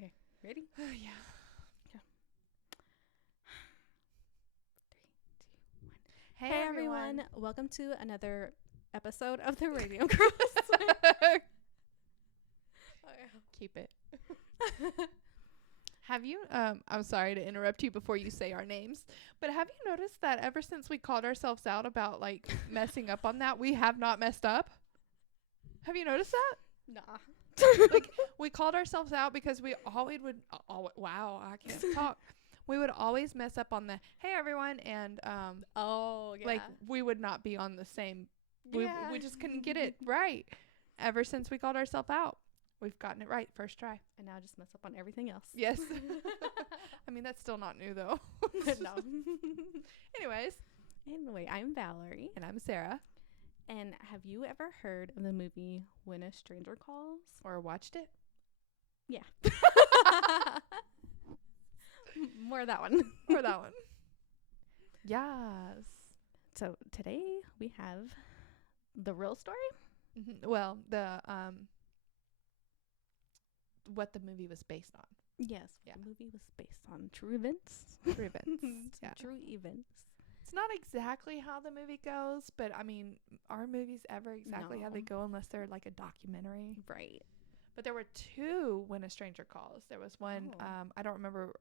Okay, ready? Yeah. Yeah. 3, 2, 1. Hey, everyone. Welcome to another episode of the Radio Cross. Keep it. Have you, I'm sorry to interrupt you before you say our names, but have you noticed that ever since we called ourselves out about, like, messing up on that, we have not messed up? Have you noticed that? Nah. Like, we called ourselves out because we always would, wow, I can't talk. We would always mess up on the, hey, everyone, and, Oh, yeah. like, we would not be on the same, we just couldn't get it right. Ever since we called ourselves out, we've gotten it right first try. And now I just mess up on everything else. Yes. I mean, that's still not new, though. No. Anyways. Anyway, I'm Valerie. And I'm Sarah. And have you ever heard of the movie When a Stranger Calls? Or watched it? Yeah. More of that one. More of that one. Yes. So today we have the real story. Mm-hmm. Well, the what the movie was based on. Yes. Yeah. The movie was based on true events. True events. Yeah. True events. It's not exactly how the movie goes, but I mean, are movies ever exactly how they go unless they're like a documentary? Right. But there were two When a Stranger Calls. There was one, Oh. I don't remember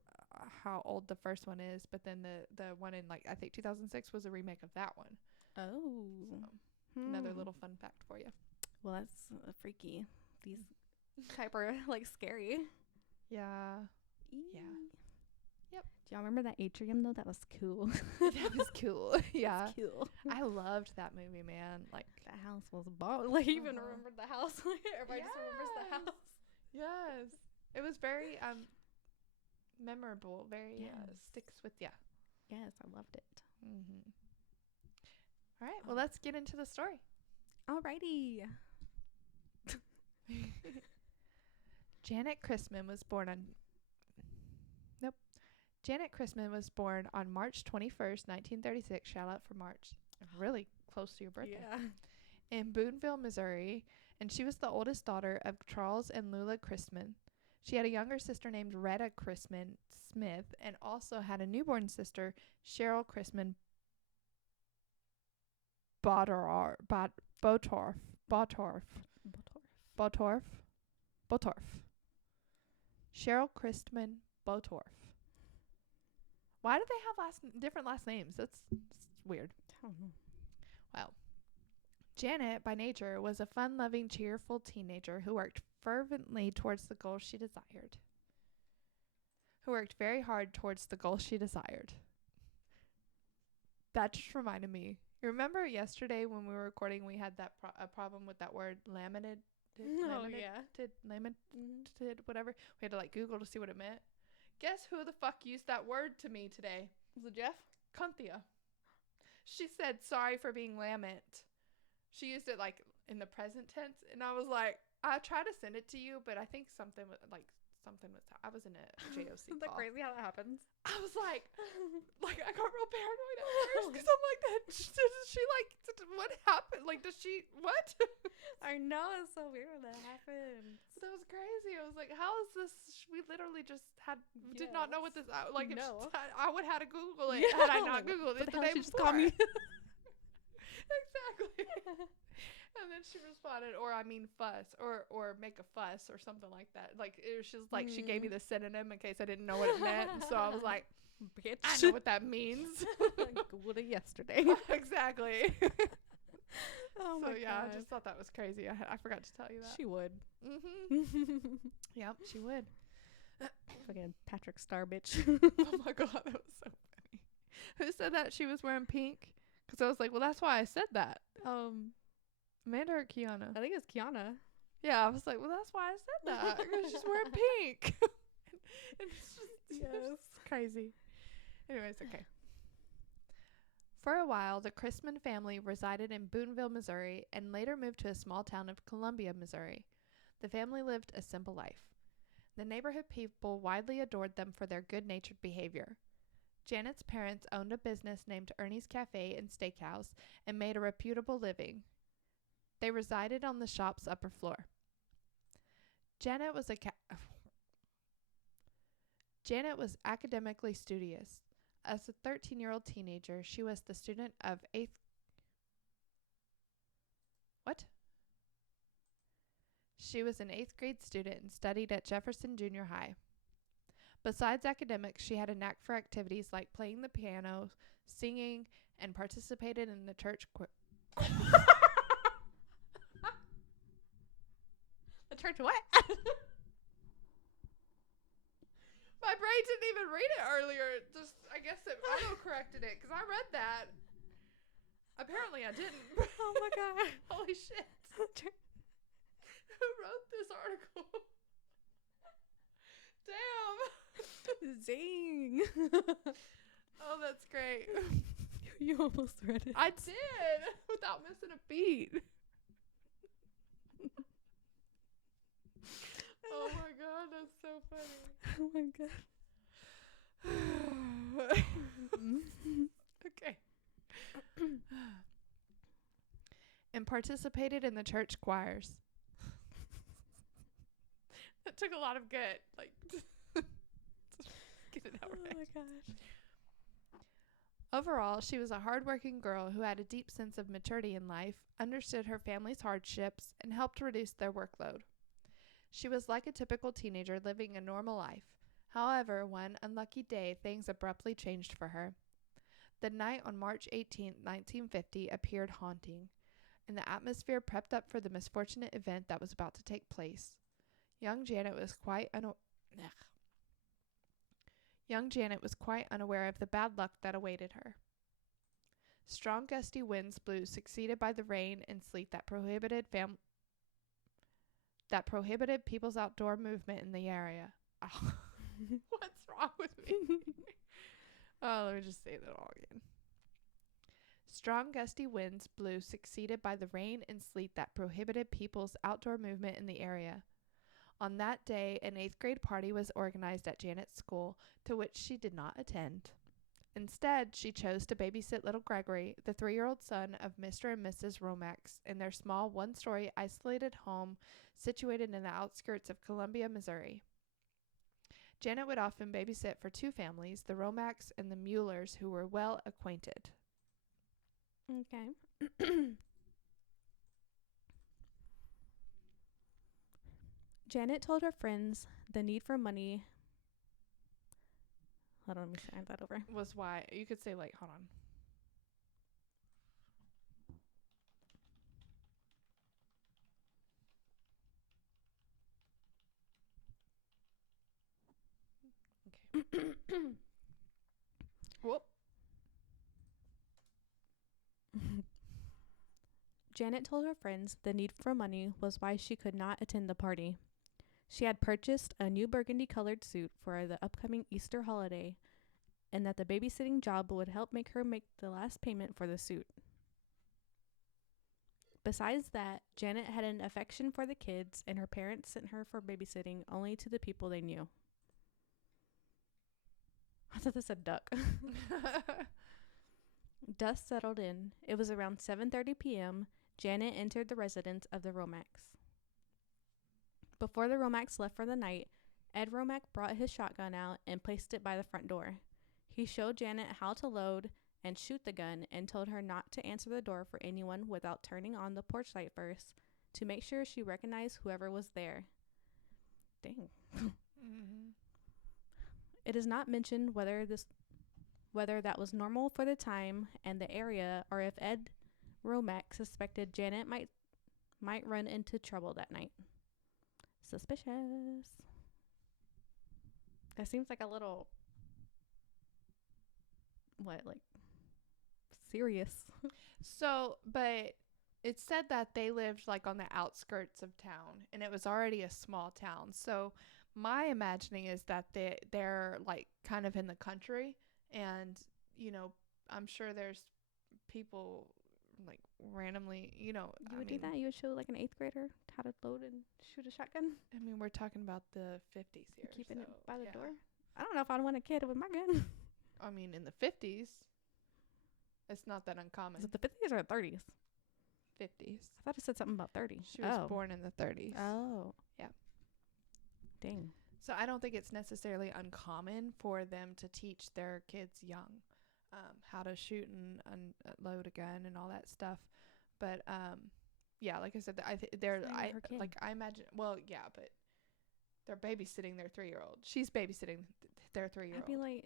how old the first one is, but then the one in, like, I think 2006 was a remake of that one. Oh. So, another little fun fact for you. Well, that's freaky. These type are like scary. Yeah. Yeah. Yep. Do y'all remember that atrium though? That was cool. That was cool. Yeah. That's cool. I loved that movie, man. Like, That house was bomb. Like, even Uh-huh. remembered the house. Everybody just remembers the house. yes. It was very memorable. Very Yes. sticks with ya. Yes, I loved it. Mm-hmm. All right. Well, let's get into the story. Alrighty. Janett Christman was born on March 21st, 1936. Shout out for March. Really close to your birthday. Yeah. In Boonville, Missouri, and she was the oldest daughter of Charles and Lula Christman. She had a younger sister named Retta Christman Smith and also had a newborn sister, Cheryl Christman Botorf. Cheryl Christman Botorf. Why do they have different last names? That's weird. I don't know. Well, Janett, by nature, was a fun-loving, cheerful teenager who worked fervently towards the goal she desired. Who worked very hard towards the goal she desired. That just reminded me. You remember yesterday when we were recording, we had that a problem with that word laminated? Lamented, whatever. We had to, like, Google to see what it meant. Guess who the fuck used that word to me today? Was it Jeff? Cynthia. She said, sorry for being lament. She used it, like, in the present tense, and I was like, I tried to send it to you, but I think something was, I was in a JOC Isn't that call. crazy how that happens? I was like, I got real paranoid at first, because I'm like, what happened? Like, what? I know, it's so weird when that happens. That was crazy. I was like, how is this? We literally just did not know what this, like, No. I would have had to Google it had I not Googled it the day She just before. called me. Exactly. And then she responded, or I mean fuss, or make a fuss or something like that. Like, it was just like she gave me the synonym in case I didn't know what it meant. And so I was like, Bitch. I know what that means. Googled it yesterday. Exactly. Oh my so yeah, God. I just thought that was crazy. I forgot to tell you that. She would. Mm-hmm. Yep, she would. Fucking Patrick Star bitch. Oh my God, that was so funny. Who said that she was wearing pink? Because I was like, well, that's why I said that. Amanda or Kiana? I think it's Kiana. Yeah, I was like, well, that's why I said that. Because she's wearing pink. And it's just crazy. Anyways, okay. For a while, the Christman family resided in Boonville, Missouri, and later moved to a small town of Columbia, Missouri. The family lived a simple life. The neighborhood people widely adored them for their good-natured behavior. Janett's parents owned a business named Ernie's Cafe and Steakhouse and made a reputable living. They resided on the shop's upper floor. Janett was Janett was academically studious. As a 13-year-old teenager, she was the student of She was an 8th grade student and studied at Jefferson Junior High. Besides academics, she had a knack for activities like playing the piano, singing, and participated in the church The church what? My brain didn't even read it earlier. Just, I guess it auto-corrected it because I read that. Apparently I didn't. Oh my god. Holy shit. Who wrote this article? Damn. Zing. Oh, that's great. You almost read it. I did without missing a beat. Oh my god, that's so funny. Oh my god. Okay. And participated in the church choirs. That took a lot of good, like, get it out right. Oh my gosh. Overall, she was a hardworking girl who had a deep sense of maturity in life, understood her family's hardships, and helped reduce their workload. She was like a typical teenager living a normal life. However, one unlucky day, things abruptly changed for her. The night on March 18, 1950 appeared haunting, and the atmosphere prepped up for the misfortunate event that was about to take place. Young Janett was quite unaware of the bad luck that awaited her. Strong gusty winds blew, succeeded by the rain and sleet that prohibited people's outdoor movement in the area. Oh. What's wrong with me? Oh, let me just say that all again. Strong gusty winds blew, succeeded by the rain and sleet that prohibited people's outdoor movement in the area. On that day, an 8th grade party was organized at Janett's school, to which she did not attend. Instead, she chose to babysit little Gregory, the 3-year-old son of Mr. and Mrs. Romax, in their small one-story isolated home situated in the outskirts of Columbia, Missouri. Janett would often babysit for 2 families, the Romax and the Muellers, who were well acquainted. Okay. Janett told her friends the need for money. Hold on, let me start that over. Was why you could say, like, hold on. Okay. Whoop. Janett told her friends the need for money was why she could not attend the party. She had purchased a new burgundy-colored suit for the upcoming Easter holiday, and that the babysitting job would help make her make the last payment for the suit. Besides that, Janett had an affection for the kids, and her parents sent her for babysitting only to the people they knew. I thought this said duck. Dusk settled in. It was around 7:30 p.m. Janett entered the residence of the Romax. Before the Romax left for the night, Ed Romax brought his shotgun out and placed it by the front door. He showed Janett how to load and shoot the gun and told her not to answer the door for anyone without turning on the porch light first to make sure she recognized whoever was there. Dang. Mm-hmm. It is not mentioned whether that was normal for the time and the area, or if Ed Romax suspected Janett might run into trouble that night. Suspicious. That seems like a little serious. So, but it said that they lived like on the outskirts of town, and it was already a small town. So my imagining is that they're like kind of in the country, and I'm sure there's people like randomly, You would do that? You would show like an 8th grader how to load and shoot a shotgun? I mean, we're talking about the 50s here. Keeping it so, by the yeah. door? I don't know if I'd want a kid with my gun. I mean, in the 50s, it's not that uncommon. Is it the 50s or the 30s? 50s. I thought it said something about 30. She was born in the 30s. Oh. Yeah. Dang. So I don't think it's necessarily uncommon for them to teach their kids young how to shoot and unload a gun and all that stuff. But yeah, like I said, I imagine. Well, yeah, but they're babysitting their 3-year-old. She's babysitting their 3-year-old. I'd be like,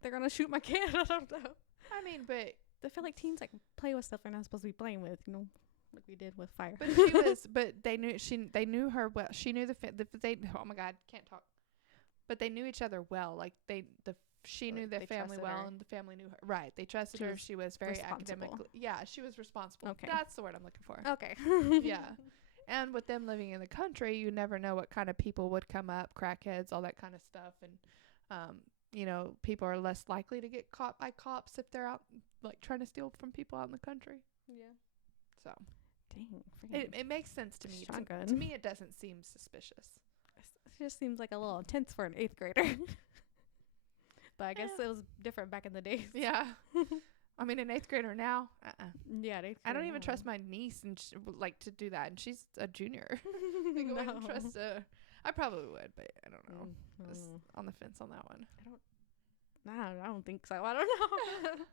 they're gonna shoot my kid. I don't know. I mean, but I feel like teens like play with stuff they're not supposed to be playing with, you know, like we did with fire. But she was. But they knew her well. She knew they. Oh my God, can't talk. But they knew each other well. Like she knew their family well, and the family knew her. Right. They trusted her. She was very academically. Yeah, she was responsible. Okay. That's the word I'm looking for. Okay. Yeah. And with them living in the country, you never know what kind of people would come up, crackheads, all that kind of stuff. And, you know, people are less likely to get caught by cops if they're out, like, trying to steal from people out in the country. Yeah. So. Dang. It makes sense to me. Shotgun. To me, it doesn't seem suspicious. It just seems like a little intense for an 8th grader. But I guess it was different back in the day. Yeah. I mean, an 8th grader now. Yeah, I don't even trust my niece and to do that, and she's a junior. I wouldn't trust her. I probably would, but I don't know. On the fence on that one. I don't think so. I don't know.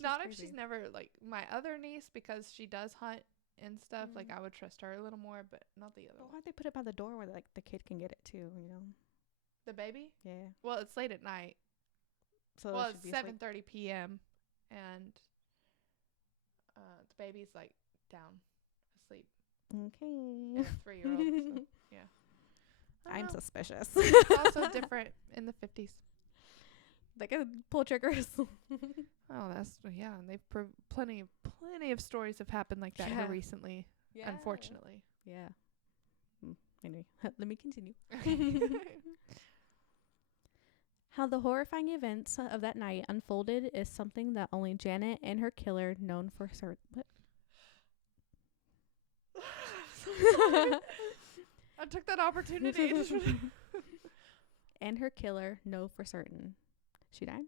Not if she's never like my other niece, because she does hunt and stuff. Like I would trust her a little more, but not the other one. Why'd they put it by the door where like the kid can get it too? You know, the baby. Yeah. Well, it's late at night. So it's 7:30 p.m. and the baby's like down asleep. Okay. 3-year-old. So, yeah. I'm suspicious. It's also different in the 50s. They could pull triggers. Oh, that's and they've plenty of stories have happened like that here recently. Yeah. Unfortunately. Yeah. Anyway, let me continue. How the horrifying events of that night unfolded is something that only Janett and her killer known for certain. I took that opportunity. And her killer know for certain. She died?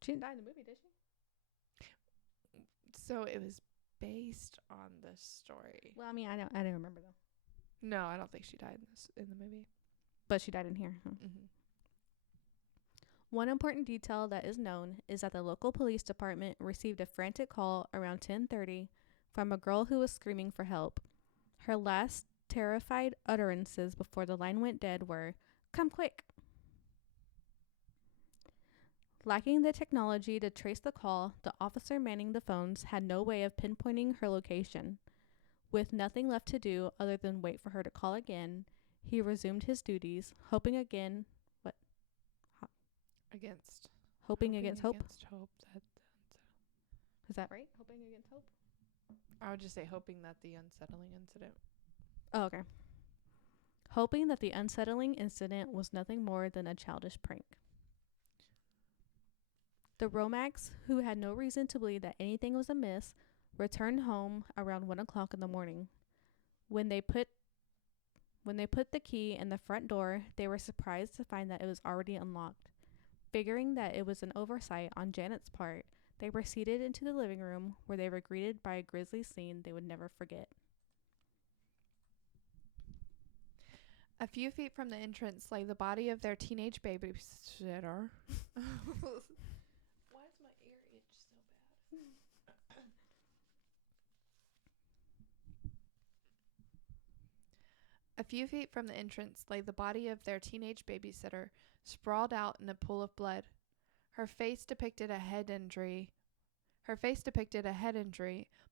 She didn't die in the movie, did she? So it was based on the story. Well, I mean, I don't remember though. No, I don't think she died in the movie. But she died in here. Huh? Mm-hmm. One important detail that is known is that the local police department received a frantic call around 10:30 from a girl who was screaming for help. Her last terrified utterances before the line went dead were, "Come quick." Lacking the technology to trace the call, the officer manning the phones had no way of pinpointing her location. With nothing left to do other than wait for her to call again, he resumed his duties, hoping against hope. Is that right? Hoping against hope? I would just say hoping that the unsettling incident. Oh, okay. Hoping that the unsettling incident was nothing more than a childish prank. The Romacks, who had no reason to believe that anything was amiss, returned home around 1 o'clock in the morning. When they put the key in the front door, they were surprised to find that it was already unlocked. Figuring that it was an oversight on Janett's part, they proceeded into the living room, where they were greeted by a grisly scene they would never forget. A few feet from the entrance lay the body of their teenage babysitter. Why does my ear itch so bad? A few feet from the entrance lay the body of their teenage babysitter, sprawled out in a pool of blood. Her face depicted a head injury,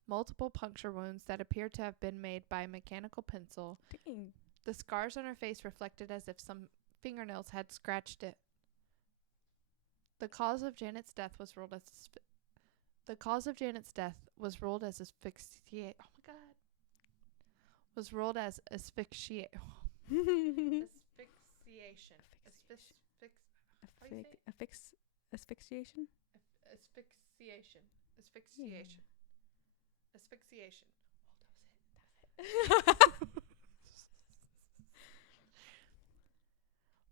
multiple puncture wounds that appeared to have been made by a mechanical pencil. Dang. The scars on her face reflected as if some fingernails had scratched it. The cause of Janett's death was ruled as asphyxiation. Oh my God. Was ruled as asphyxiation. Asphyxiation. Asphyxiation? Asphyxiation. Asphyxiation. Oh, that was it.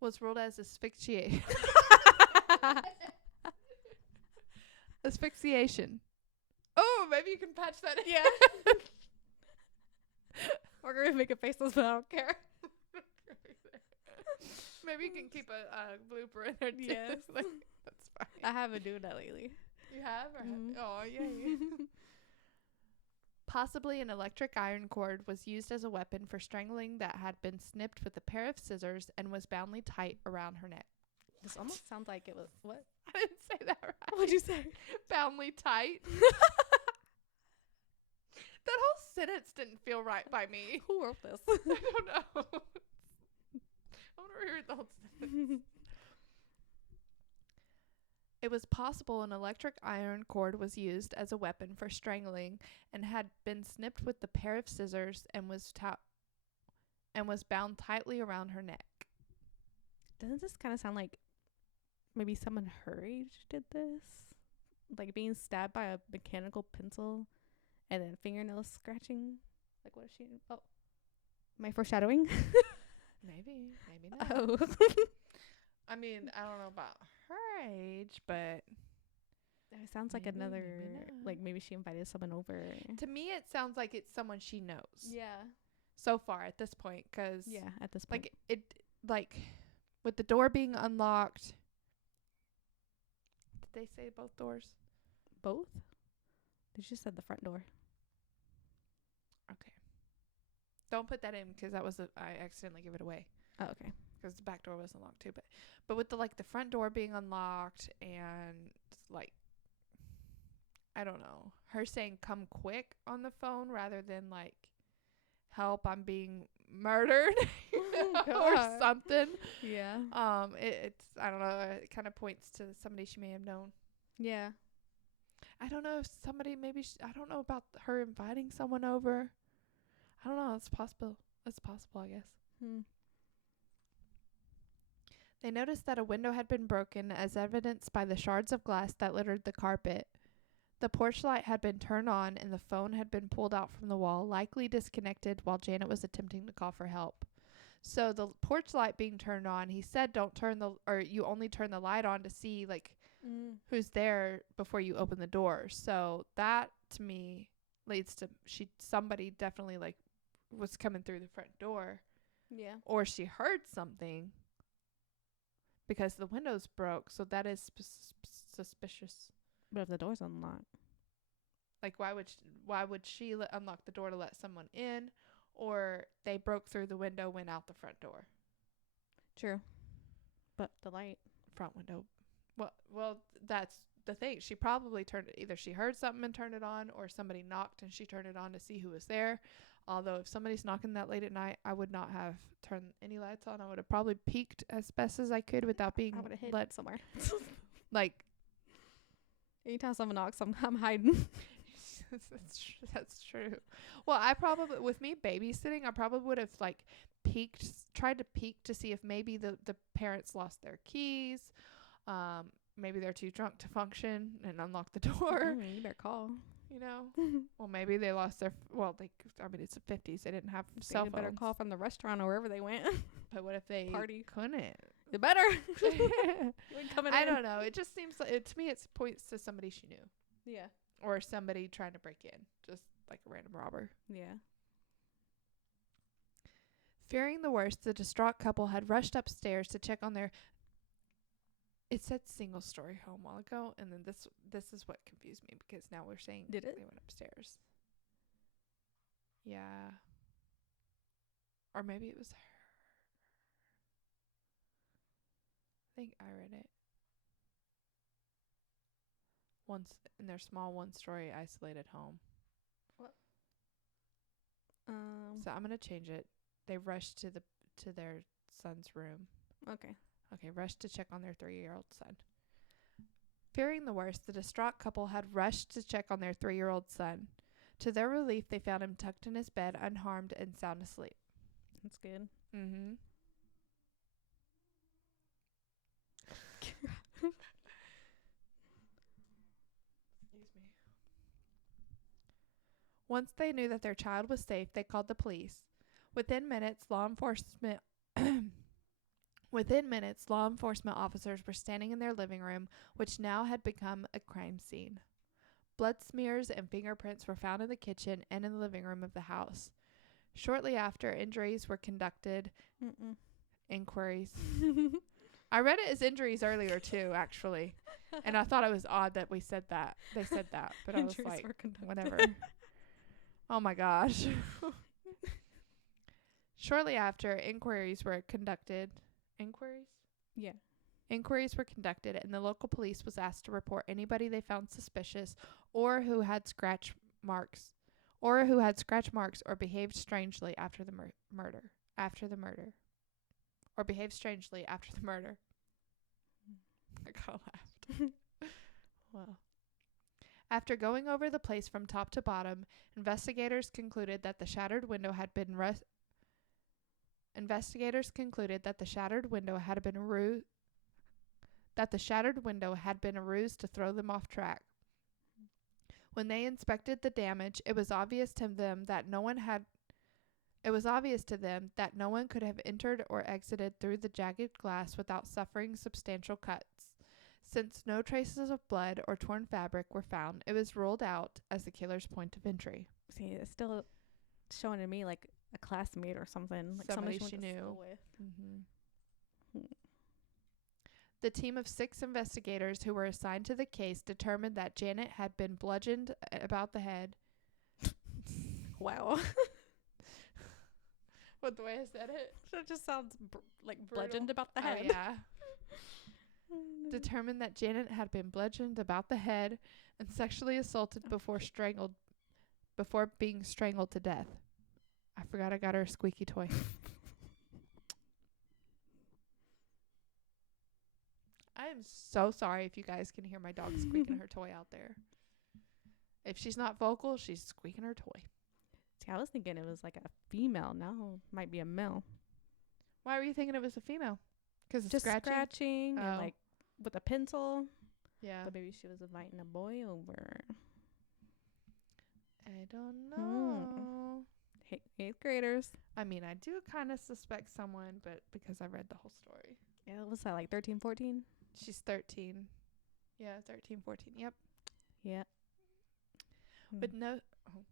Was ruled as asphyxiation. Asphyxiation. Oh, maybe you can patch that in. Yeah. We're going to make a faceless, but I don't care. Maybe you can keep a blooper in there too. Yes. Like, that's fine. I haven't doing that lately. You have? Or Mhm. Oh, yay. Possibly an electric iron cord was used as a weapon for strangling that had been snipped with a pair of scissors and was boundly tight around her neck. This almost sounds like it was what? I didn't say that right. What'd you say? Boundly tight. That whole sentence didn't feel right by me. Who wrote this? I don't know. I want to reread the whole sentence. It was possible an electric iron cord was used as a weapon for strangling and had been snipped with the pair of scissors and was bound tightly around her neck. Doesn't this kind of sound like maybe someone her age did this? Like being stabbed by a mechanical pencil and then fingernail scratching? Like, what is she? Oh. Am I foreshadowing? Maybe not. Oh. I mean, I don't know about her age, but It sounds like Maybe, another, maybe not. like maybe she invited someone over. to me it sounds like it's someone she knows. Yeah. So far at this point, 'cause Yeah, at this point. like it like with the door being unlocked. Did they say both doors? Both? They just said the front door. Okay. Don't put that in 'cause that was I accidentally gave it away. Oh, okay. 'Cause the back door was unlocked too, but with the front door being unlocked and like I don't know, her saying come quick on the phone rather than like help, I'm being murdered or God. something. Yeah. It's I don't know, it kind of points to somebody she may have known. Yeah. I don't know if somebody maybe I don't know about her inviting someone over. I don't know, it's possible. It's possible, I guess. They noticed that a window had been broken, as evidenced by the shards of glass that littered the carpet. The porch light had been turned on, and the phone had been pulled out from the wall, likely disconnected while Janett was attempting to call for help. So the porch light being turned on, he said you only turn the light on to see, like, who's there before you open the door. So that, to me, leads to somebody definitely, like, was coming through the front door. Yeah. Or she heard something. Because the windows broke, so that is suspicious. But if the door's unlocked. Like, why would she unlock the door to let someone in, or they broke through the window, went out the front door? True. But the light. Front window. Well, that's the thing. She probably either she heard something and turned it on, or somebody knocked and she turned it on to see who was there. Although if somebody's knocking that late at night, I would not have turned any lights on. I would have probably peeked as best as I could without being I would have hid let somewhere. like. Anytime someone knocks, I'm hiding. That's true. Well, with me babysitting, I probably would have like tried to peek to see if maybe the parents lost their keys. Maybe they're too drunk to function and unlock the door. You better call. You know, well, maybe they lost their. It's the 50s. They didn't have cell phones. They better call from the restaurant or wherever they went. But what if they couldn't? They better. I don't know. It just seems like to me, it points to somebody she knew. Yeah. Or somebody trying to break in, just like a random robber. Yeah. Fearing the worst, the distraught couple had rushed upstairs to check on their. It said single-story home a while ago, and then this is what confused me because now we're saying Did it? they went upstairs. Yeah. Or maybe it was her. I think I read it. Once in their small one-story isolated home. What? So I'm gonna change it. They rushed to their son's room. Okay. Okay, rushed to check on their 3-year-old son. Fearing the worst, the distraught couple had rushed to check on their 3-year-old son. To their relief, they found him tucked in his bed, unharmed and sound asleep. That's good. Mm-hmm. Excuse me. Once they knew that their child was safe, they called the police. Within minutes, law enforcement officers were standing in their living room, which now had become a crime scene. Blood smears and fingerprints were found in the kitchen and in the living room of the house. Shortly after, injuries were conducted inquiries. I read it as injuries earlier too, actually. And I thought it was odd that we said that. They said that, but I was like, whatever. Oh my gosh. Shortly after, inquiries were conducted. Inquiries? Yeah. Inquiries were conducted, and the local police was asked to report anybody they found suspicious or who had scratch marks or behaved strangely after the murder. Or behaved strangely after the murder. I kind of laughed. Well. After going over the place from top to bottom, investigators concluded that the shattered window had been a ruse to throw them off track. When they inspected the damage, it was obvious to them that no one could have entered or exited through the jagged glass without suffering substantial cuts. Since no traces of blood or torn fabric were found, it was ruled out as the killer's point of entry. See, it's still showing to me like a classmate or something. Like somebody she knew. The team of 6 investigators who were assigned to the case determined that Janett had been bludgeoned about the head. Wow. What, the way I said it? That just sounds like bludgeoned about the head. Oh, yeah. Determined that Janett had been bludgeoned about the head and sexually assaulted before being strangled to death. I forgot I got her a squeaky toy. I am so sorry if you guys can hear my dog squeaking her toy out there. If she's not vocal, she's squeaking her toy. See, I was thinking it was like a female. Now it might be a male. Why were you thinking it was a female? Because just scratching and like with a pencil. Yeah. But maybe she was inviting a boy over. I don't know. 8th graders. I mean, I do kind of suspect someone, but because I read the whole story. Yeah, what's that, like 13, 14? She's 13. Yeah, 13, 14. Yep. Yeah. But no. Oh.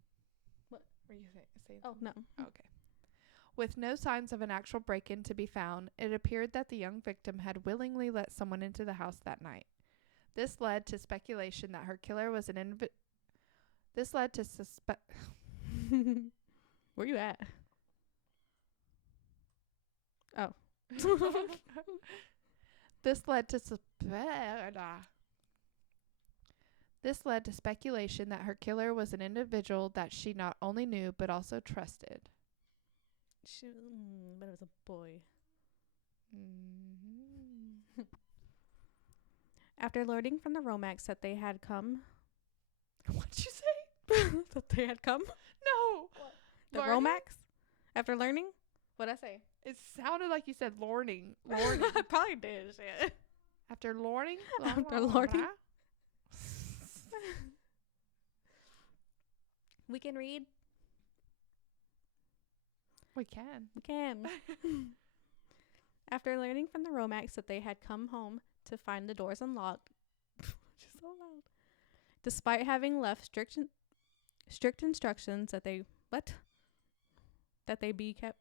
What were you saying? Oh, no. Okay. With no signs of an actual break-in to be found, it appeared that the young victim had willingly let someone into the house that night. This led to speculation that her killer was an Where you at? Oh. This led to speculation that her killer was an individual that she not only knew but also trusted. But it was a boy. Mm-hmm. After learning from the Romax that they had come. What'd you say? That they had come? No. The Romax? After learning? What'd I say? It sounded like you said learning. I probably did. Shit. After learning? After learning? We can read. We can. After learning from the Romax that they had come home to find the doors unlocked, which is so loud, despite having left strict instructions that they be kept.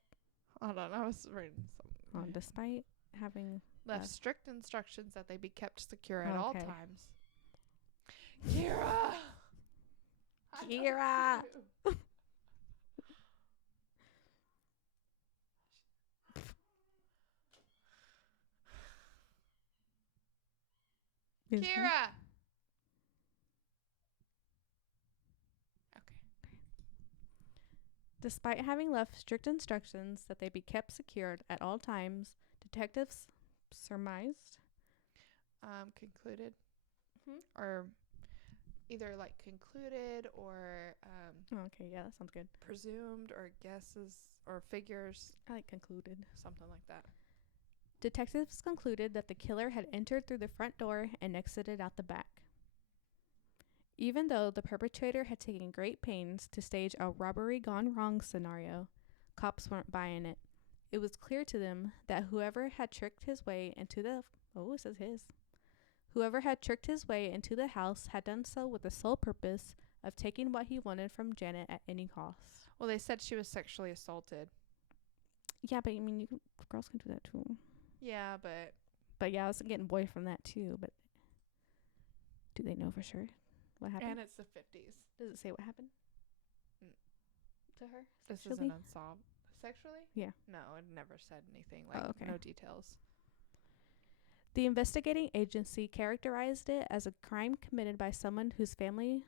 Hold on, I was reading something. Despite having left strict instructions that they be kept secure at all times. Kira. Kira. Okay. Despite having left strict instructions that they be kept secured at all times, detectives surmised. Concluded. Or either like concluded or okay, yeah, that sounds good. Presumed or guesses or figures. I like concluded. Something like that. Detectives concluded that the killer had entered through the front door and exited out the back. Even though the perpetrator had taken great pains to stage a robbery gone wrong scenario, cops weren't buying it. It was clear to them that whoever had tricked his way into the house had done so with the sole purpose of taking what he wanted from Janett at any cost. Well, they said she was sexually assaulted. Yeah, but I mean, girls can do that too. Yeah, but yeah, I was getting boy from that too. But do they know for sure what happened? and it's the 50s. Does it say what happened to her? This Sexually? isn't unsolved. Sexually? Yeah. No, it never said anything. Like, okay. no details. The investigating agency characterized it as a crime committed by someone whose family...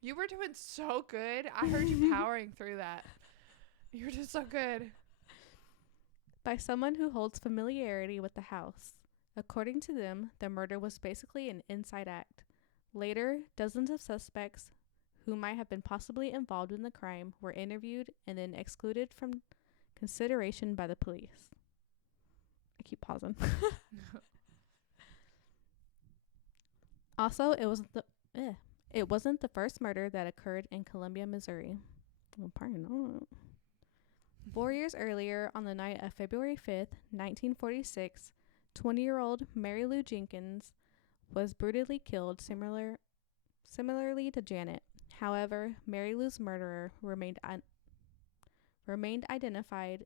You were doing so good. I heard you powering through that. You were just so good. By someone who holds familiarity with the house. According to them, the murder was basically an inside act. Later, dozens of suspects who might have been possibly involved in the crime were interviewed and then excluded from consideration by the police. I keep pausing. Also, it wasn't the first murder that occurred in Columbia, Missouri. Well, probably not. 4 years earlier, on the night of February 5th, 1946, 20-year-old Mary Lou Jenkins was brutally killed similarly to Janett. However, Mary Lou's murderer remained identified.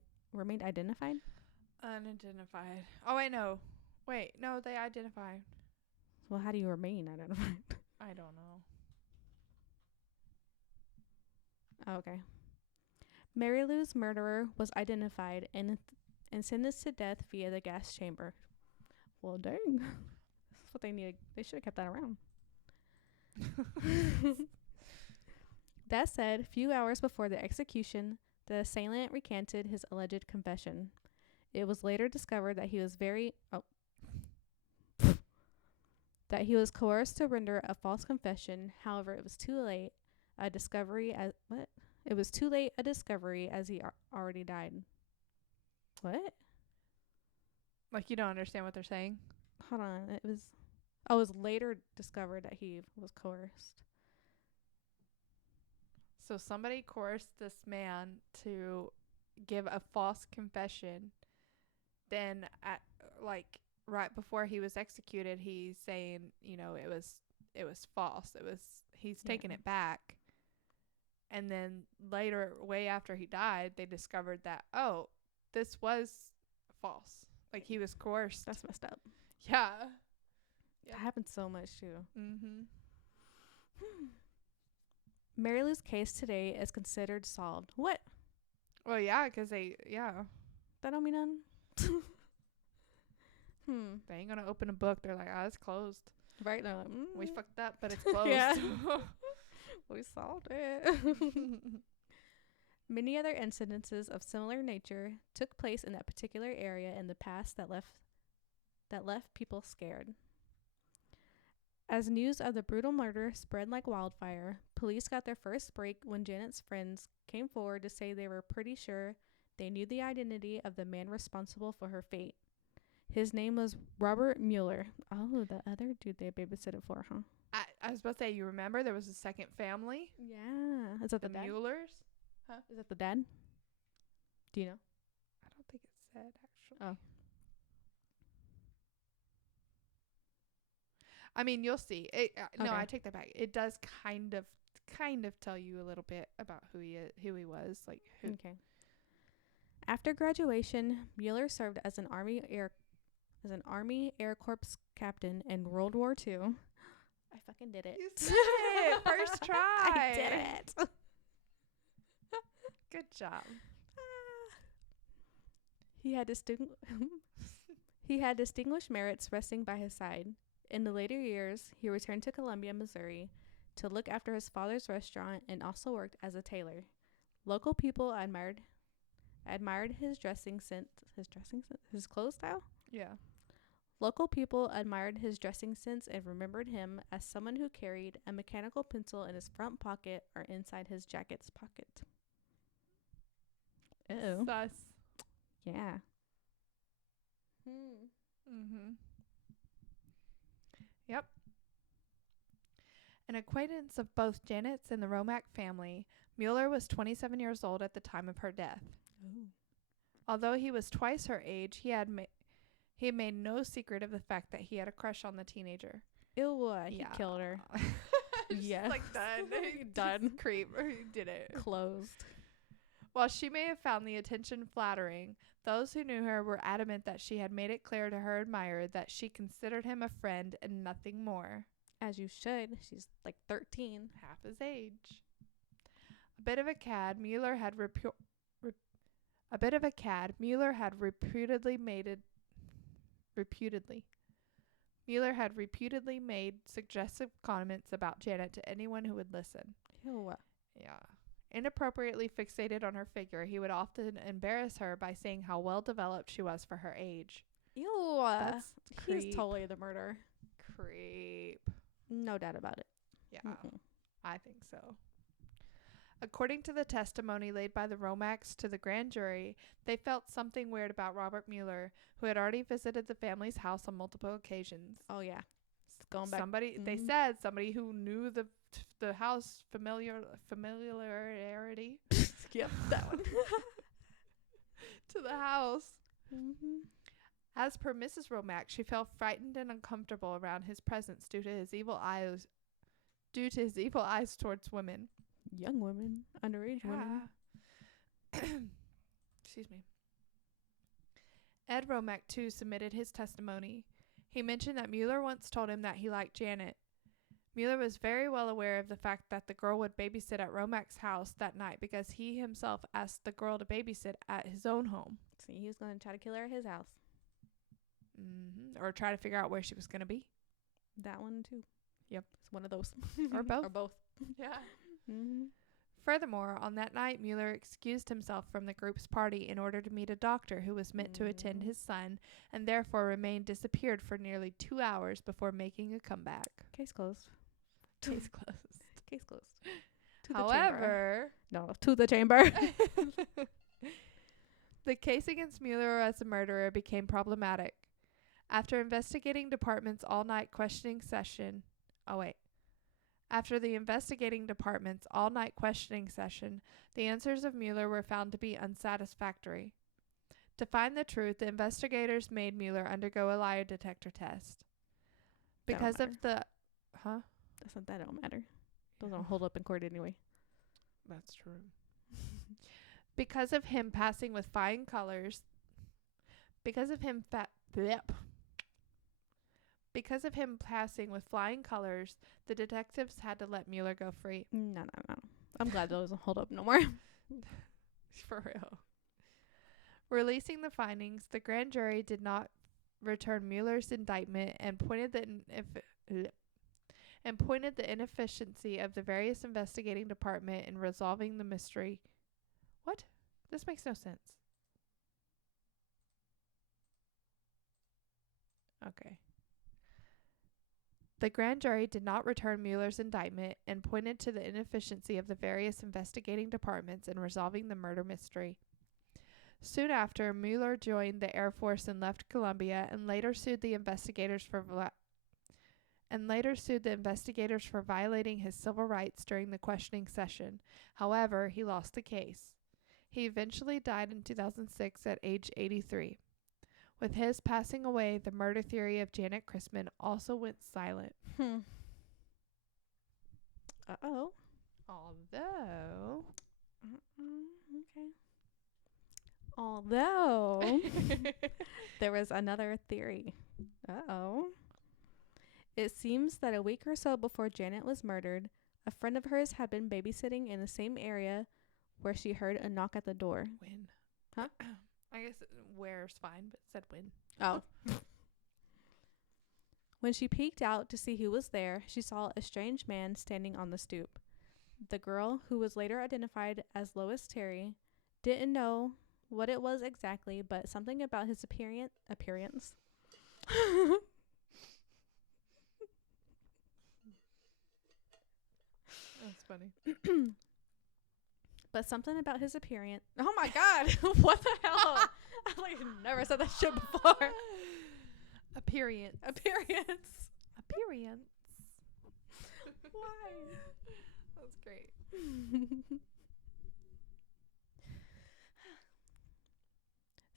Unidentified. Oh, wait, no. Wait, no, they identified. Well, how do you remain identified? I don't know. Oh, okay. Mary Lou's murderer was identified and sentenced to death via the gas chamber. Well, dang. That's what they needed. They should have kept that around. That said, few hours before the execution, the assailant recanted his alleged confession. It was later discovered that he was coerced to render a false confession. However, it was too late. It was too late a discovery as he already died. What? Like, you don't understand what they're saying? Hold on. It was later discovered that he was coerced. So somebody coerced this man to give a false confession. Then right before he was executed, he's saying, it was false. He's taking it back. And then later, way after he died, they discovered that, oh, this was false. Like, he was coerced. That's messed up. Yeah. That happens so much too. Mm-hmm. Mary Lou's case today is considered solved. What? Well, yeah, 'cause That don't mean none. They ain't gonna open a book. They're like, it's closed. Right now, we fucked up, but it's closed. Yeah. We solved it. Many other incidences of similar nature took place in that particular area in the past that left people scared. As news of the brutal murder spread like wildfire, police got their first break when Janett's friends came forward to say they were pretty sure they knew the identity of the man responsible for her fate. His name was Robert Mueller. Oh, the other dude they babysitted for, huh? I was about to say, you remember there was a second family? Yeah. Is that the dad? Muellers? Huh? Is that the dad? Do you know? I don't think it said, actually. Oh. I mean, you'll see. No, Okay. I take that back. It does kind of tell you a little bit about who he was, like who. Okay. After graduation, Mueller served as an Army Air Corps captain in World War II. I fucking did it. You said it. First try. I did it. Good job. He had distinguished merits resting by his side. In the later years, he returned to Columbia, Missouri, to look after his father's restaurant and also worked as a tailor. Local people admired his dressing sense, his clothes style. Yeah. Local people admired his dressing sense and remembered him as someone who carried a mechanical pencil in his front pocket or inside his jacket's pocket. Ew. Sus. Yeah. Mm-hmm. Yep. An acquaintance of both Janett's and the Romack family, Mueller was 27 years old at the time of her death. Ooh. Although he was twice her age, he had made no secret of the fact that he had a crush on the teenager. Ew, he killed her. Yeah. Like, done. Done. Creep. He did it. Closed. While she may have found the attention flattering, those who knew her were adamant that she had made it clear to her admirer that she considered him a friend and nothing more. As you should. She's like 13. Half his age. A bit of a cad, Mueller had reputedly made suggestive comments about Janett to anyone who would listen. Ew. Yeah. Inappropriately fixated on her figure, he would often embarrass her by saying how well developed she was for her age. Ew. That's He's creep. totally the murderer. Creep. No doubt about it. Yeah, Mm-hmm. I think so. According to the testimony laid by the Romacks to the grand jury, they felt something weird about Robert Mueller, who had already visited the family's house on multiple occasions. Oh, yeah. It's going back. They said somebody who knew the house familiarity Yep, that one. to the house. Mm-hmm. As per Mrs. Romack, she felt frightened and uncomfortable around his presence due to his evil eyes towards women. Young women, underage women. Excuse me. Ed Romack, too, submitted his testimony. He mentioned that Mueller once told him that he liked Janett. Mueller was very well aware of the fact that the girl would babysit at Romack's house that night because he himself asked the girl to babysit at his own home. See, he was going to try to kill her at his house. Mm-hmm. Or try to figure out where she was going to be. That one, too. Yep. It's one of those. Or both. Or both. Yeah. Mm-hmm. Furthermore, on that night, Mueller excused himself from the group's party in order to meet a doctor who was meant to attend his son and therefore remained disappeared for nearly 2 hours before making a comeback. Case closed. Case closed. Case closed. To the chamber. However, No, to the chamber. the case against Mueller as a murderer became problematic. After the investigating department's all-night questioning session, the answers of Mueller were found to be unsatisfactory. To find the truth, the investigators made Mueller undergo a lie detector test. Because of the... Huh? That don't matter. Those don't hold up in court anyway. That's true. Because of him passing with flying colors... Because of him passing with flying colors, the detectives had to let Mueller go free. No. I'm glad those don't hold up no more. For real. Releasing the findings, the grand jury did not return Mueller's indictment and pointed the inefficiency of the various investigating department in resolving the mystery. What? This makes no sense. Okay. The grand jury did not return Mueller's indictment and pointed to the inefficiency of the various investigating departments in resolving the murder mystery. Soon after, Mueller joined the Air Force and left Columbia and later sued the investigators for violating his civil rights during the questioning session. However, he lost the case. He eventually died in 2006 at age 83. With his passing away, the murder theory of Janett Christman also went silent. Uh-oh. Although... Okay. Although, there was another theory. Uh-oh. It seems that a week or so before Janett was murdered, a friend of hers had been babysitting in the same area where she heard a knock at the door. When? Huh? I guess where's fine, but it said when. Oh. When she peeked out to see who was there, she saw a strange man standing on the stoop. The girl, who was later identified as Lois Terry, didn't know what it was exactly, but something about his appearance. That's funny. But something about his appearance. Oh my God. What the hell? I've like never said that shit before. Appearance. Why? That's great.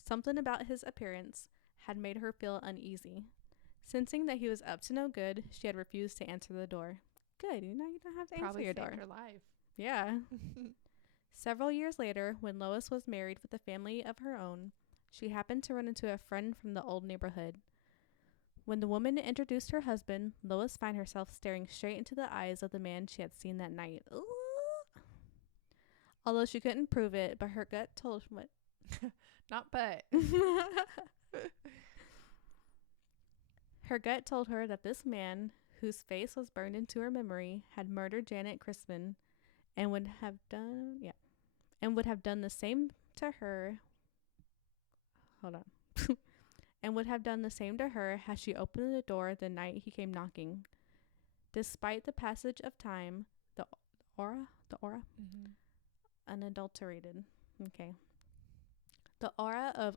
Something about his appearance had made her feel uneasy. Sensing that he was up to no good, she had refused to answer the door. Good. You know you don't have to Probably answer your door. saved her life. Yeah. Several years later, when Lois was married with a family of her own, she happened to run into a friend from the old neighborhood. When the woman introduced her husband, Lois found herself staring straight into the eyes of the man she had seen that night. Ooh. Although she couldn't prove it, but her gut told what? Not but. Her gut told her that this man, whose face was burned into her memory, had murdered Janett Christman and would have done the same to her. Hold on. And would have done the same to her had she opened the door the night he came knocking. Despite the passage of time, the aura, Mm-hmm. unadulterated. Okay. The aura of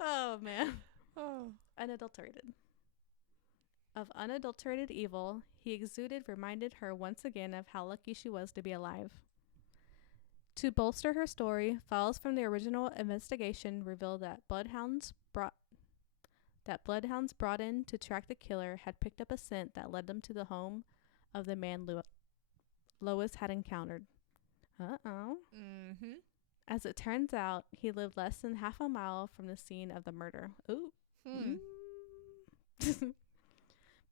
oh man. Oh. Unadulterated. Of unadulterated evil he exuded reminded her once again of how lucky she was to be alive. To bolster her story, files from the original investigation revealed that bloodhounds brought in to track the killer had picked up a scent that led them to the home of the man Lois had encountered. Uh-oh. Mm-hmm. As it turns out, he lived less than half a mile from the scene of the murder. Ooh.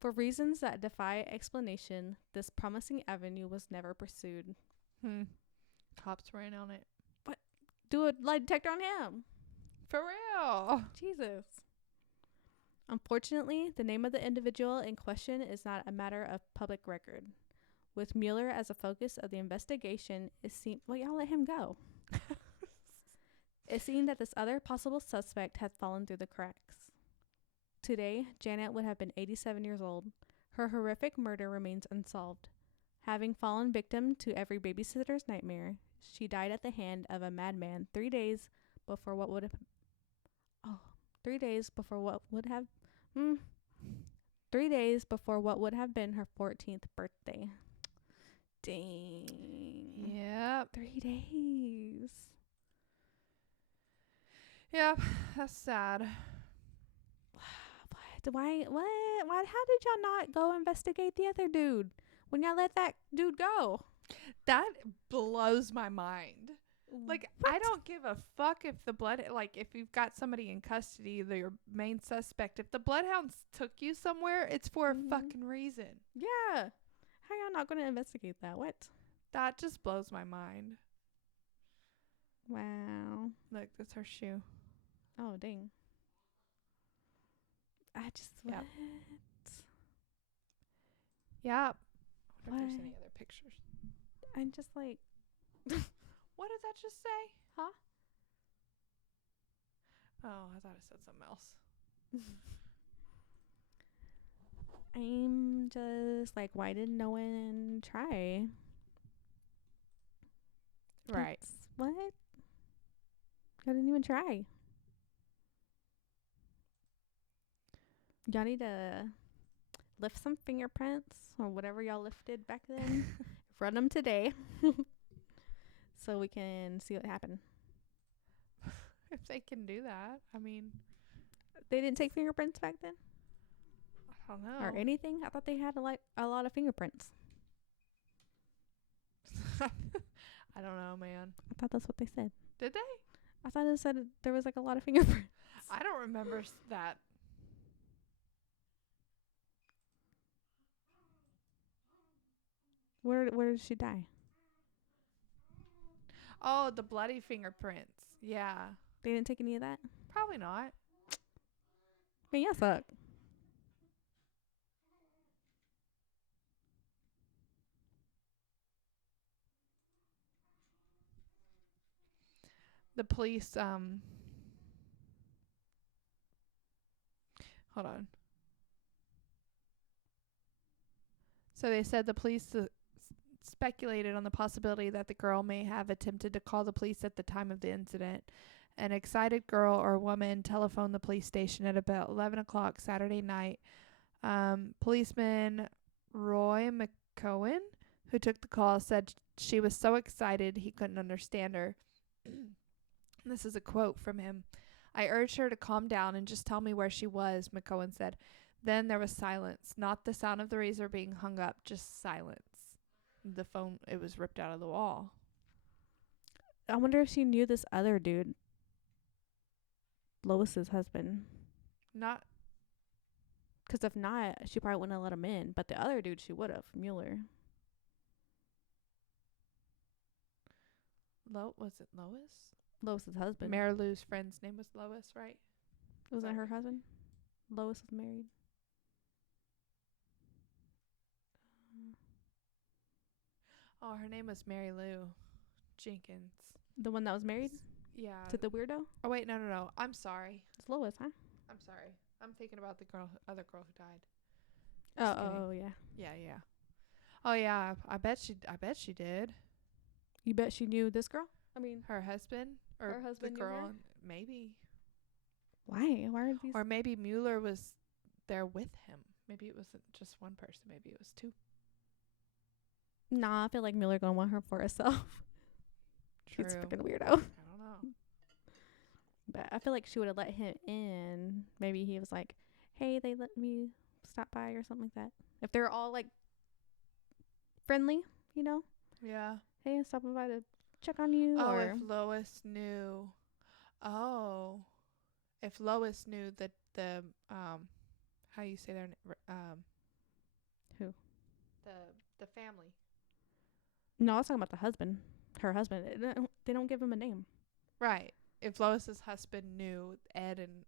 For reasons that defy explanation, this promising avenue was never pursued. Cops ran on it. What? Do a lie detector on him. For real. Jesus. Unfortunately, the name of the individual in question is not a matter of public record. With Mueller as a focus of the investigation, it seemed... Well, y'all let him go. It seemed that this other possible suspect had fallen through the cracks. Today, Janett would have been 87 years old. Her horrific murder remains unsolved. Having fallen victim to every babysitter's nightmare, she died at the hand of a madman 3 days before what would have... 3 days before what would have... 3 days before what would have been her 14th birthday. Dang. Yep. 3 days. Yep. That's sad. Why? How did y'all not go investigate the other dude when y'all let that dude go? That blows my mind. Like, what? I don't give a fuck if the if you've got somebody in custody, your main suspect, if the bloodhounds took you somewhere, it's for a fucking reason. Yeah. How y'all not going to investigate that? What? That just blows my mind. Wow. Look, that's her shoe. Oh, dang. I just... Yep. What? Yep. I wonder if there's What? any other pictures. I'm just like... What did that just say? Huh? Oh, I thought it said something else. I'm just like, why didn't no one try? Right. What? I didn't even try. Y'all need to lift some fingerprints or whatever y'all lifted back then. Run them today. So we can see what happened. If they can do that. I mean, They didn't take fingerprints back then? I don't know. Or anything? I thought they had a lot of fingerprints. I don't know, man. I thought that's what they said. Did they? I thought it said there was like a lot of fingerprints. I don't remember that. Where did she die? Oh, the bloody fingerprints. Yeah. They didn't take any of that? Probably not. I mean, y'all suck. The police, hold on. So they said the police speculated on the possibility that the girl may have attempted to call the police at the time of the incident. An excited girl or woman telephoned the police station at about 11 o'clock Saturday night. Policeman Roy McCowan, who took the call, said she was so excited he couldn't understand her. This is a quote from him. I urged her to calm down and just tell me where she was, McCohen said. Then there was silence, not the sound of the razor being hung up, just silence. The phone, it was ripped out of the wall. I wonder if she knew this other dude, Lois's husband. Not. Because if not, she probably wouldn't have let him in. But the other dude, she would have, Mueller. Was it Lois? Lois's husband. Mary Lou's friend's name was Lois, right? Wasn't it her husband? Lois was married. Oh, her name was Mary Lou Jenkins. The one that was married? Yeah. To the weirdo? Oh, wait, no. I'm sorry. It's Lois, huh? I'm sorry. I'm thinking about the other girl who died. Oh, yeah. Yeah. Oh, yeah. I bet she did. You bet she knew this girl? I mean, Her husband? Or her husband the knew girl? her? Maybe. Why? Why are these? Or maybe Mueller was there with him. Maybe it wasn't just one person. Maybe it was two. Nah, I feel like Mueller gonna want her for herself. True. He's a freaking weirdo. I don't know. But I feel like she would have let him in. Maybe he was like, hey, they let me stop by or something like that. If they're all like friendly, you know? Yeah. Hey, stopping by to check on you. Oh, or if Lois knew. Oh. If Lois knew that the how you say their Who? The family. No, I was talking about the husband. Her husband. They don't give him a name. Right. If Lois's husband knew Ed and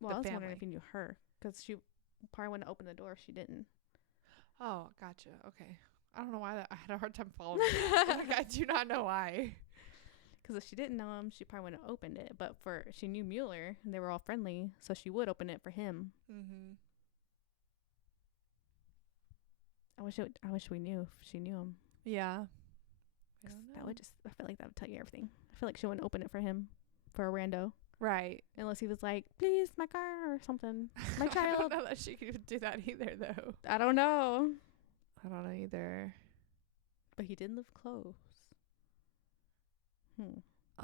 Well, I was wondering family. if he knew her. Because she probably wouldn't open the door if she didn't. Oh, gotcha. Okay. I don't know why I had a hard time following that. Like, I do not know why. Because if she didn't know him, she probably wouldn't have opened it. But she knew Mueller, and they were all friendly, so she would open it for him. Mm-hmm. I wish we knew if she knew him. Yeah. I 'Cause don't that know. would I feel like that would tell you everything. I feel like she wouldn't open it for him, for a rando. Right. Unless he was like, please, my car or something. My I child. don't know that she could do that either, though. I don't know. I don't know either. But he did live close.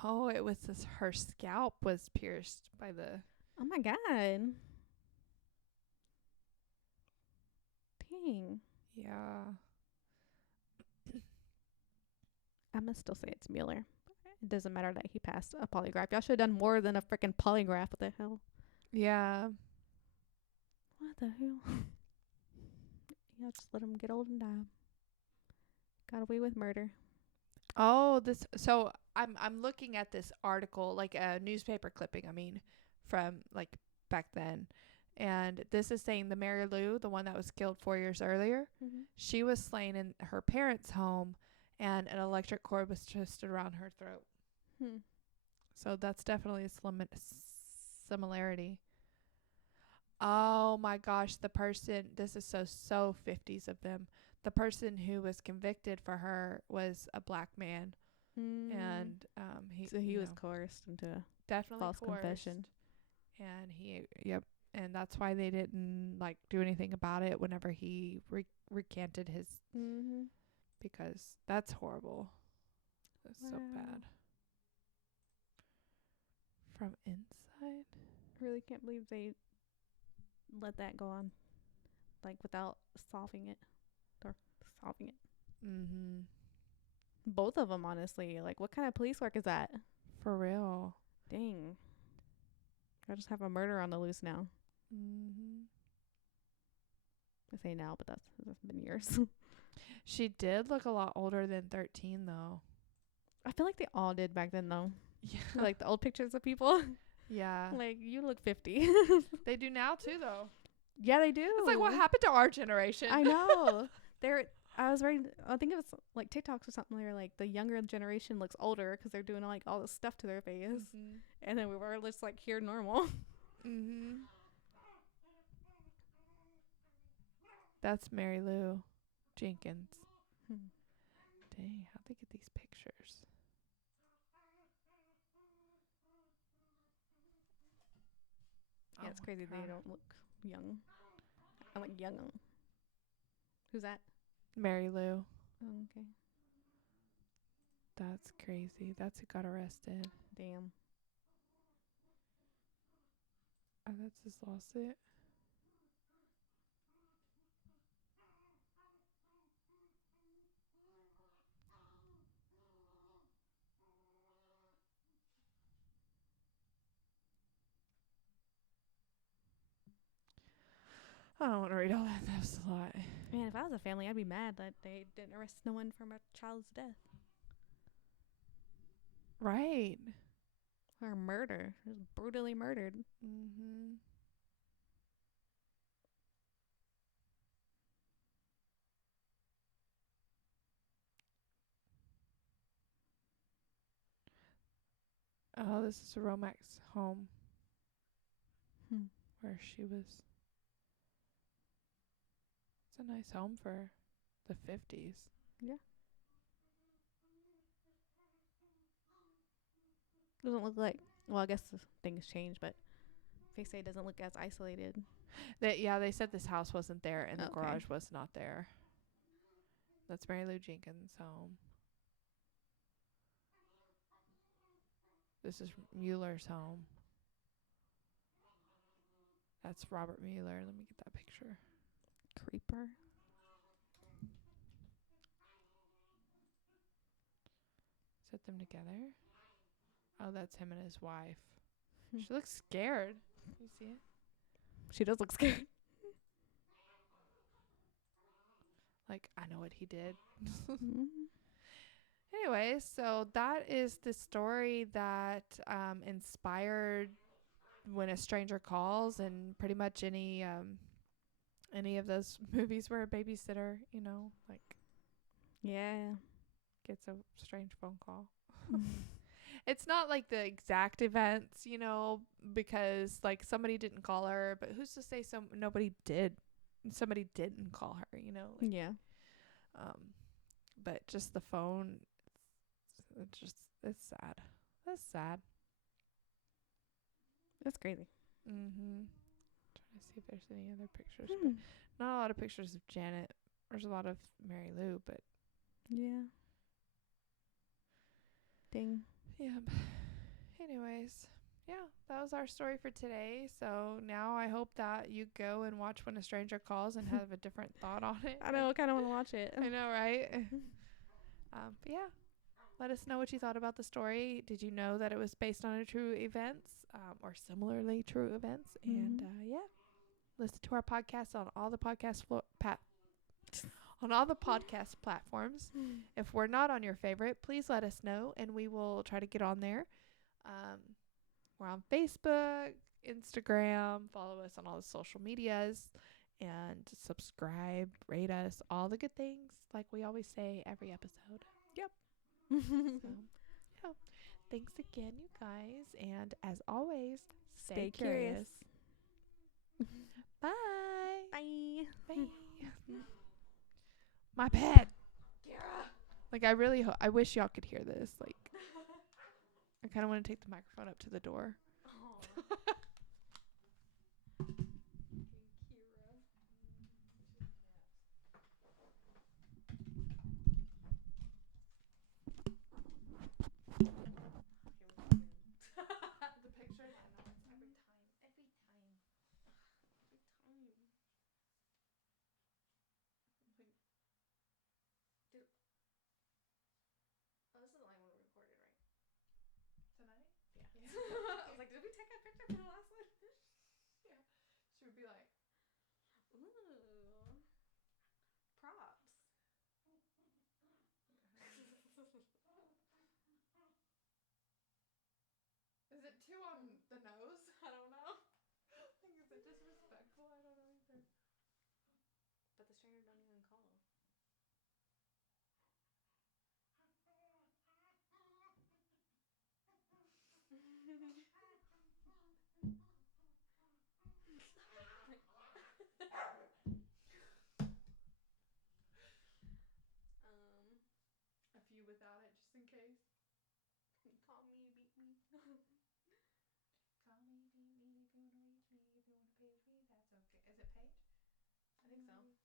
Oh, it was her scalp was pierced by the. Oh my God. Dang. Yeah. I'm going to still say it's Mueller. It doesn't matter that he passed a polygraph. Y'all should have done more than a freaking polygraph. What the hell? Yeah. What the hell? Y'all just let him get old and die. Got away with murder. Oh, so I'm looking at this article, like a newspaper clipping, I mean, from like back then. And this is saying the Mary Lou, the one that was killed 4 years earlier, she was slain in her parents' home and an electric cord was twisted around her throat. So that's definitely a similarity. Oh my gosh, the person, this is so 50s of them. The person who was convicted for her was a black man. And he was coerced into definitely false coerced. confession. And and that's why they didn't like do anything about it whenever he recanted his because that's horrible. That's so bad. From inside? Really can't believe they let that go on, like without solving it. Both of them, honestly. Like, what kind of police work is that? For real. Dang. I just have a murder on the loose now. I say now, but that's been years. She did look a lot older than 13, though. I feel like they all did back then, though. Yeah. Like the old pictures of people. Yeah. Like, you look 50. They do now, too, though. Yeah, they do. It's like, what happened to our generation? I know. I think it was like TikToks or something. They were like, the younger generation looks older because they're doing like all this stuff to their face. And then we were just like here normal. That's Mary Lou Jenkins. Dang, how'd they get these pictures? Yeah, it's crazy. They don't look young. I'm like young. Who's that? Mary Lou. Oh, okay. That's crazy. That's who got arrested. Damn. Oh, that's his lawsuit. I don't want to read all that. That's a lot. Man, if I was a family, I'd be mad that they didn't arrest no one for my child's death. Right. Or murder. He was brutally murdered. Mm-hmm. Oh, this is a Romax home where she was. It's a nice home for the 50s. Yeah. Doesn't look like, well, I guess things change, but they say it doesn't look as isolated. They said this house wasn't there and the Okay. garage was not there. That's Mary Lou Jenkins' home. This is Mueller's home. That's Robert Mueller. Let me get that picture. Creeper. Set them together. Oh, that's him and his wife. She looks scared. You see it? She does look scared. Like, I know what he did. Anyway, so that is the story that inspired When a Stranger Calls, and pretty much any of those movies where a babysitter, like, Yeah. gets a strange phone call. It's not like the exact events, because like somebody didn't call her, but who's to say somebody didn't call her, like, Yeah. but just the phone, it's sad. That's sad. That's crazy. Mm-hmm. Trying to see if there's any other pictures, but not a lot of pictures of Janett. There's a lot of Mary Lou, but yeah. Dang. yeah. Anyways, yeah, that was our story for today. So now I hope that you go and watch When a Stranger Calls and have a different thought on it. I know, I kind of want to watch it. I know, right? But yeah, let us know what you thought about the story. Did you know that it was based on a true events, or similarly true events? And yeah, listen to our podcast on all the podcast on all the podcast platforms. If we're not on your favorite, please let us know, and we will try to get on there. We're on Facebook, Instagram. Follow us on all the social medias, and subscribe, rate us, all the good things, like we always say every episode. Yep. So, yeah. Thanks again, you guys, and as always, stay curious. Bye. Bye. Bye. My pet. Like, I wish y'all could hear this. Like, I kind of want to take the microphone up to the door. The pictures, I know, it's every time. Oh, this is the only one we recorded, right? Tonight? Yeah. I was like, did we take a picture for the last one? Yeah. She would be like, Ooh. Props. is it too on the nose? I don't know. Like, is it disrespectful? I don't know either. But the stranger don't even call. A few without it, just in case. Call me, beat me. Call me, beat me if you want to reach me. If you want to page me, that's okay. Is it Paige? I think so.